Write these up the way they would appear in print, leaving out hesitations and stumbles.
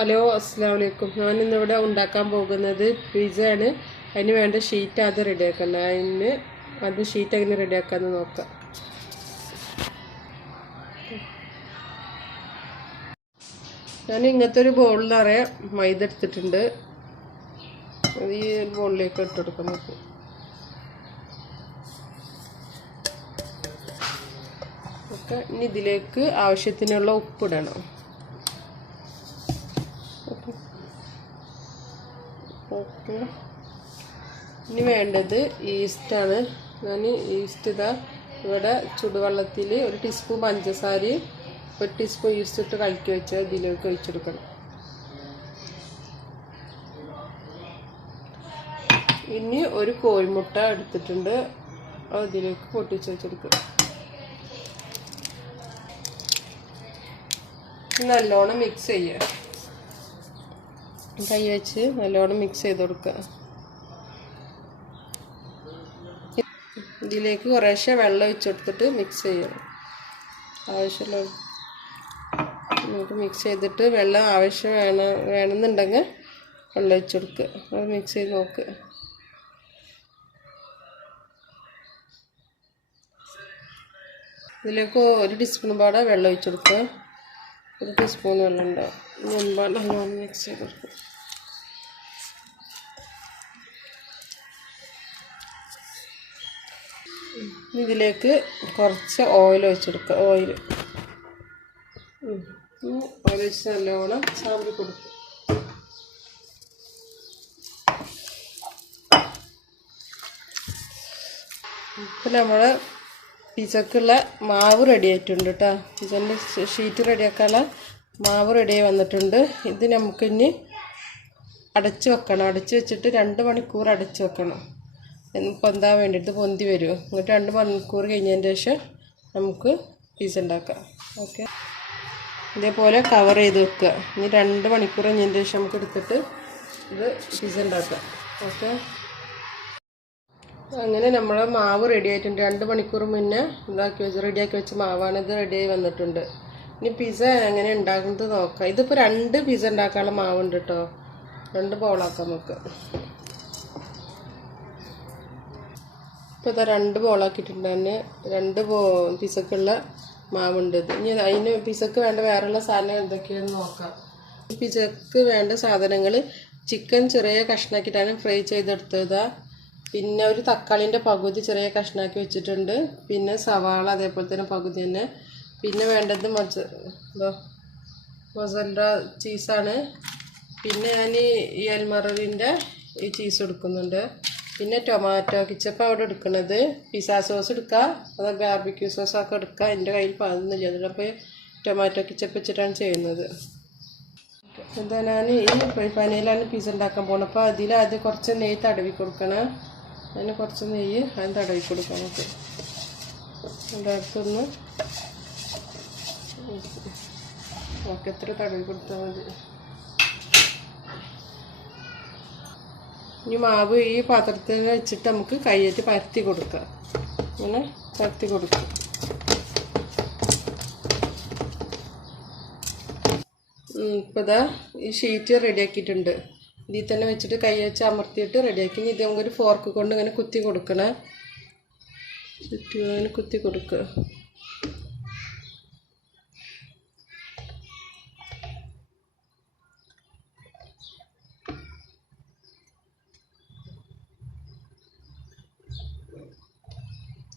Hello അസ്സലാമു അലൈക്കും. ഞാനിന്നിവിടെ ഉണ്ടാക്കാൻ പോകുന്നത് പിസ്സയാണ്. അതിന് വേണ്ട ഷീറ്റ് ആദ്യം റെഡിയാക്കണം. അതിന് ആദ്യം ഷീറ്റ് എങ്ങനെ റെഡിയാക്കാമെന്ന് നോക്കാം. ഞാൻ ഇങ്ങനത്തെ ഒരു ബോളിൽ നിറയെ മൈദ എടുത്തിട്ടുണ്ട്. അത് ഈ ബോളിലേക്ക് ഇട്ട് കൊടുക്കാം നമുക്ക്. ഓക്കെ, ഇനി ഇതിലേക്ക് ആവശ്യത്തിനുള്ള ഉപ്പിടണം. ഓക്കെ, ഇനി വേണ്ടത് ഈസ്റ്റാണ്. ഞാൻ ഈസ്റ്റ് ഇവിടെ ചുടുവെള്ളത്തിൽ 1 ടീസ്പൂൺ പഞ്ചസാരയും 1 ടീസ്പൂൺ ഈസ്റ്റ് ഇട്ട് കലക്കി വെച്ചാൽ ഇതിലേക്ക് ഒഴിച്ചെടുക്കണം. ഇനി ഒരു കോഴിമുട്ട എടുത്തിട്ടുണ്ട്, അതിലേക്ക് പൊട്ടിച്ച് വെച്ചെടുക്കുക. നല്ലോണം മിക്സ് ചെയ്യുക. കൈ വെച്ച് നല്ലോണം മിക്സ് ചെയ്ത് കൊടുക്കുക. ഇതിലേക്ക് കുറേശ്ശെ വെള്ളം ഒഴിച്ച് കൊടുത്തിട്ട് മിക്സ് ചെയ്യണം. ആവശ്യമുള്ള നമുക്ക് മിക്സ് ചെയ്തിട്ട് വെള്ളം ആവശ്യം വേണമെന്നുണ്ടെങ്കിൽ വെള്ളം ഒഴിച്ച് കൊടുക്കുക. അത് മിക്സ് ചെയ്ത് നോക്കുക. ഇതിലേക്ക് 1 ടീസ്പൂൺ പാടെ വെള്ളം ഒഴിച്ച് കൊടുക്കുക. 1 ടീസ്പൂൺ വെള്ളം ഉണ്ടാവും. നല്ലോണം മിക്സ് ചെയ്ത് കൊടുക്കുക. ഇതിലേക്ക് കുറച്ച് ഓയിൽ ഒഴിച്ചെടുക്കുക. ഓയിൽ ഒഴിച്ച് നല്ലോണം ചാമ്പി കൊടുക്കുക. ഇപ്പം നമ്മൾ പിസ്സക്കുള്ള മാവ് റെഡി ആയിട്ടുണ്ട് കേട്ടോ. പിസ്സൻ്റെ ഷീറ്റ് റെഡിയാക്കാനുള്ള മാവ് റെഡിയായി വന്നിട്ടുണ്ട്. ഇത് നമുക്കിനി അടച്ച് വെക്കണം. അടച്ച് വെച്ചിട്ട് 2 മണിക്കൂർ അടച്ച് വെക്കണം. പൊന്താൻ വേണ്ടിയിട്ട് പൊന്തി വരും. എന്നിട്ട് 2 മണിക്കൂർ കഴിഞ്ഞതിന് ശേഷം നമുക്ക് പിസ്സ ഉണ്ടാക്കാം. ഓക്കെ, ഇതേപോലെ കവർ ചെയ്ത് വെക്കുക. ഇനി 2 മണിക്കൂർ കഴിഞ്ഞതിന് ശേഷം നമുക്ക് എടുത്തിട്ട് ഇത് പിസ്സ ഉണ്ടാക്കാം. ഓക്കെ, അങ്ങനെ നമ്മളെ മാവ് റെഡി ആയിട്ടുണ്ട്. 2 മണിക്കൂർ മുന്നേ റെഡിയാക്കി വെച്ച മാവാണ്. ഇത് റെഡിയായി വന്നിട്ടുണ്ട്. ഇനി പിസ്സ എങ്ങനെ ഉണ്ടാക്കുന്നത് നോക്കാം. ഇതിപ്പോൾ 2 പിസ്സ ഉണ്ടാക്കാനുള്ള മാവുണ്ട് കേട്ടോ. 2 ബോളാക്കാം നമുക്ക്. ഇപ്പോൾ ഇതാ 2 ബോളാക്കിയിട്ടുണ്ട്. തന്നെ 2 പിസ്സക്കുള്ള മാവുണ്ട്. ഇനി അതിന് പിസ്സക്ക് വേണ്ട വേറെയുള്ള സാധനങ്ങൾ എന്തൊക്കെയാണെന്ന് നോക്കാം. പിസ്സക്ക് വേണ്ട സാധനങ്ങൾ ചിക്കൻ ചെറിയ കഷ്ണാക്കിയിട്ടാണ് ഫ്രൈ ചെയ്തെടുത്തത്. പിന്നെ ഒരു തക്കാളിൻ്റെ പകുതി ചെറിയ കഷ്ണാക്കി വെച്ചിട്ടുണ്ട്. പിന്നെ സവാള അതേപോലെ തന്നെ പകുതി തന്നെ. പിന്നെ വേണ്ടത് മൊസറല്ല ചീസാണ്. പിന്നെ ഞാൻ ഈ എൽമറിൻ്റെ ഈ ചീസ് എടുക്കുന്നുണ്ട്. പിന്നെ ടൊമാറ്റോ കെച്ചപ്പ് അവിടെ എടുക്കുന്നത്. പിസ്സ സോസ് എടുക്കുക, അത് ബാർബിക്യൂ സോസൊക്കെ എടുക്കുക. എൻ്റെ കയ്യിൽ അതൊന്നുമില്ല, അതിലപ്പോൾ ടൊമാറ്റോ കെച്ചപ്പ് വെച്ചിട്ടാണ് ചെയ്യുന്നത്. എന്താ ഞാൻ ഈ പനയിലാണ് പിസ്സ ഉണ്ടാക്കാൻ പോകുന്നത്. അപ്പോൾ അതിലാദ്യം കുറച്ച് നെയ്യ് തടവി കൊടുക്കണം. അതിന് കുറച്ച് നെയ്യ് അതിന് തടവി കൊടുക്കാം നമുക്ക്. എൻ്റെ അടുത്തൊന്ന് ഓക്കെ, എത്ര തടവി കൊടുത്താൽ മതി. ഇനി മാവ് ഈ പാത്രത്തിൽ വെച്ചിട്ട് നമുക്ക് കൈയ്യേറ്റ് പരത്തി കൊടുക്കുക. ഇങ്ങനെ പരത്തി കൊടുക്കുക. ഇപ്പോൾ ഇതാ ഈ ഷീറ്റ് റെഡിയാക്കിയിട്ടുണ്ട്. ഇതിൽ തന്നെ വെച്ചിട്ട് കൈ വെച്ച് അമർത്തിയിട്ട് റെഡിയാക്കി. ഇത് നമുക്കൊരു ഫോർക്ക് കൊണ്ട് ഇങ്ങനെ കുത്തി കൊടുക്കണം. ഇങ്ങനെ കുത്തി കൊടുക്കുക.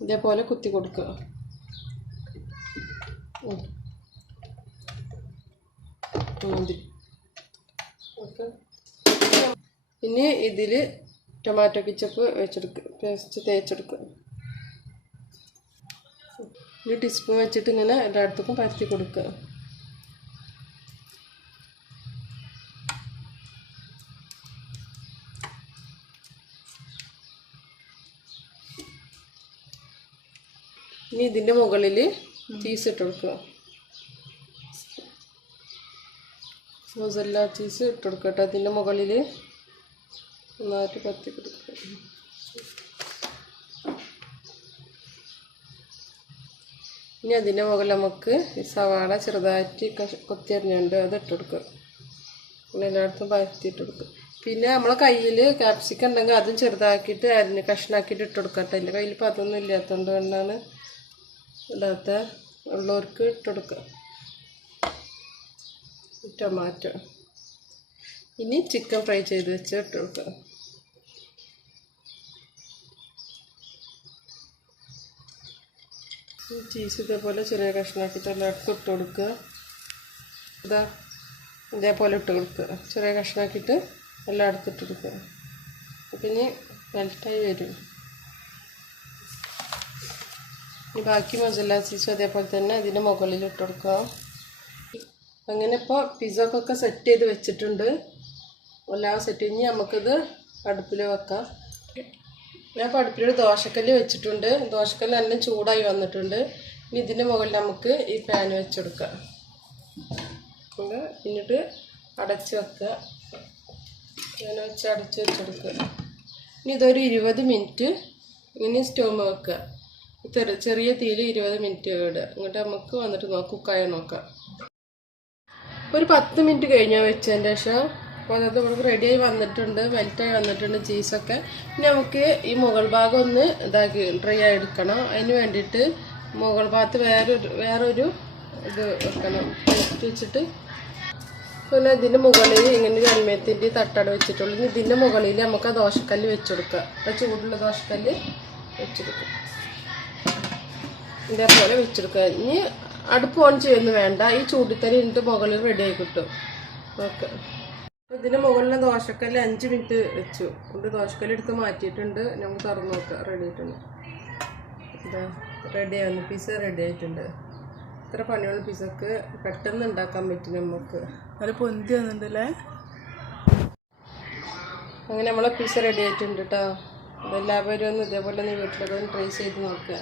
ഇതേപോലെ കുത്തി കൊടുക്കുക. ഓക്കെ, ഇനി ഇതിൽ ടൊമാറ്റോ കെച്ചപ്പ് വെച്ചെടുക്കുക. പേസ്റ്റ് തേച്ചെടുക്കുക. ഒരു ടീസ്പൂൺ വെച്ചിട്ട് ഇങ്ങനെ എല്ലായിടത്തേക്കും പരത്തി കൊടുക്കുക. ഇനി ഇതിൻ്റെ മുകളിൽ ചീസ് ഇട്ട് കൊടുക്കുക. മൊസറല്ല ചീസ് ഇട്ട് കൊടുക്കട്ടെ. അതിൻ്റെ മുകളിൽ നന്നായിട്ട് പരത്തി കൊടുക്കുക. ഇനി അതിൻ്റെ മുകളിൽ നമുക്ക് ഈ സവാള ചെറുതായിട്ട് കൊത്തിയരിഞ്ഞുണ്ട് അത് ഇട്ട് കൊടുക്കുക. പിന്നെ എല്ലായിടത്തും പരത്തിയിട്ട് കൊടുക്കും. പിന്നെ നമ്മളെ കയ്യിൽ ക്യാപ്സിക്കം ഉണ്ടെങ്കിൽ അതും ചെറുതാക്കിയിട്ട് അരിഞ്ഞ് കഷ്ണാക്കിയിട്ട് ഇട്ട് കൊടുക്കട്ടെ. എൻ്റെ കയ്യിൽ ഇപ്പോൾ അതൊന്നും ഇല്ലാത്തതുകൊണ്ട് കൊണ്ടാണ് ഇടാത്ത. ഉള്ളവർക്ക് ഇട്ട് കൊടുക്കുക. ടൊമാറ്റോ. ഇനി ചിക്കൻ ഫ്രൈ ചെയ്ത് വെച്ച് ഇട്ട് കൊടുക്കുക. ചീസ് ഇതേപോലെ ചെറിയ കഷ്ണാക്കിയിട്ട് എല്ലായിടത്തും ഇട്ട് കൊടുക്കുക. ഇതേപോലെ ഇട്ട് കൊടുക്കുക. ചെറിയ കഷ്ണാക്കിയിട്ട് എല്ലായിടത്തും ഇട്ട് കൊടുക്കുക. അപ്പം ഇനി മെൽറ്റായി വരും. ഈ ബാക്കി മസാല ചീസും അതേപോലെ തന്നെ ഇതിൻ്റെ മുകളിൽ ഇട്ട് കൊടുക്കുക. അങ്ങനെ ഇപ്പോൾ പിസ്സക്കൊക്കെ സെറ്റ് ചെയ്ത് വെച്ചിട്ടുണ്ട്. എല്ലാം സെറ്റ് കഴിഞ്ഞ് നമുക്കിത് അടുപ്പിൽ വെക്കാം. ഞാൻ ഇപ്പോൾ അടുപ്പിലൊരു ദോശക്കല്ല് വെച്ചിട്ടുണ്ട്. ദോശക്കല്ല് നല്ല ചൂടായി വന്നിട്ടുണ്ട്. ഇനി ഇതിൻ്റെ മുകളിൽ നമുക്ക് ഈ പാൻ വെച്ചെടുക്കാം. എന്നിട്ട് അടച്ച് വെക്കുക. പാൻ വെച്ച് അടച്ച് വെച്ചെടുക്കുക. ഇനി ഇതൊരു 20 മിനിറ്റ് ഇനി സ്റ്റോവ് വെക്കുക. ചെറിയ തീയിൽ 20 മിനിറ്റ് ഇടുക. എന്നിട്ട് നമുക്ക് വന്നിട്ട് കുക്കായി നോക്കാം. ഒരു 10 മിനിറ്റ് കഴിഞ്ഞാൽ വെച്ചതിൻ്റെ ശേഷം അപ്പോൾ അത് നമുക്ക് റെഡിയായി വന്നിട്ടുണ്ട്. മെൽറ്റായി വന്നിട്ടുണ്ട് ചീസൊക്കെ. ഇനി നമുക്ക് ഈ മുകൾ ഭാഗം ഒന്ന് ഡ്രൈ ആയി എടുക്കണം. അതിന് വേണ്ടിയിട്ട് മുകൾ ഭാഗത്ത് വേറൊരു ഇത് വെക്കണം. പ്ലേറ്റ് വെച്ചിട്ട് പിന്നെ ഇതിൻ്റെ മുകളിൽ ഇങ്ങനെ ഒരു അൽമേത്തിൻ്റെ തട്ടട വെച്ചിട്ടുള്ളൂ. ഇനി ഇതിൻ്റെ മുകളിൽ നമുക്ക് ആ ദോശക്കല്ല് വെച്ചെടുക്കുക. ആ ചൂടുള്ള ദോശക്കല്ല് വെച്ചെടുക്കുക. ഇതേപോലെ വെച്ചെടുക്കുക. ഇനി അടുപ്പ് ഓൺ ചെയ്യുന്നു വേണ്ട. ഈ ചൂടിത്തരി എന്നിട്ട് മുകളിൽ റെഡിയായി കിട്ടും. ഓക്കെ. ഇതിന് മുകളിൽ ദോശക്കല്ല് 5 മിനിറ്റ് വെച്ചു. കൊണ്ട് ദോശക്കല്ല് എടുത്ത് മാറ്റിയിട്ടുണ്ട്. നമുക്ക് തുറന്ന് നോക്കാം. റെഡി ആയിട്ടുണ്ട്. ഇതാ റെഡി ആവുന്നു. പിസ്സ റെഡി ആയിട്ടുണ്ട്. ഇത്ര പണിയുള്ള പിസ്സക്ക് പെട്ടെന്ന് ഉണ്ടാക്കാൻ പറ്റും നമുക്ക്. നല്ല പൊന്തി വന്നിട്ടുണ്ടല്ലേ. അങ്ങനെ നമ്മളെ പിസ്സ റെഡി ആയിട്ടുണ്ട് കേട്ടോ. എല്ലാവരും ഒന്ന് ഇതേപോലെ ഒന്ന് വീട്ടിലൊക്കെ ഒന്ന് ട്രൈ ചെയ്ത് നോക്കുക.